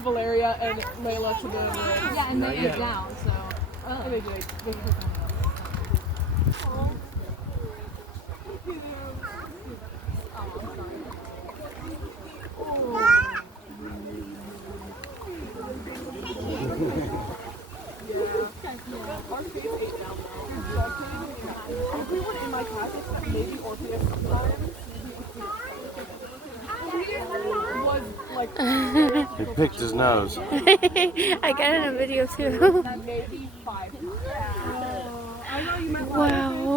Valeria and Layla to the race. Yeah, and they down, so. And they did. Our face ate down though. So I can't even imagine. Everyone in my class, maybe Orpheus sometimes, was like. He picked his nose. I got it in a video too. Maybe 5. Wow.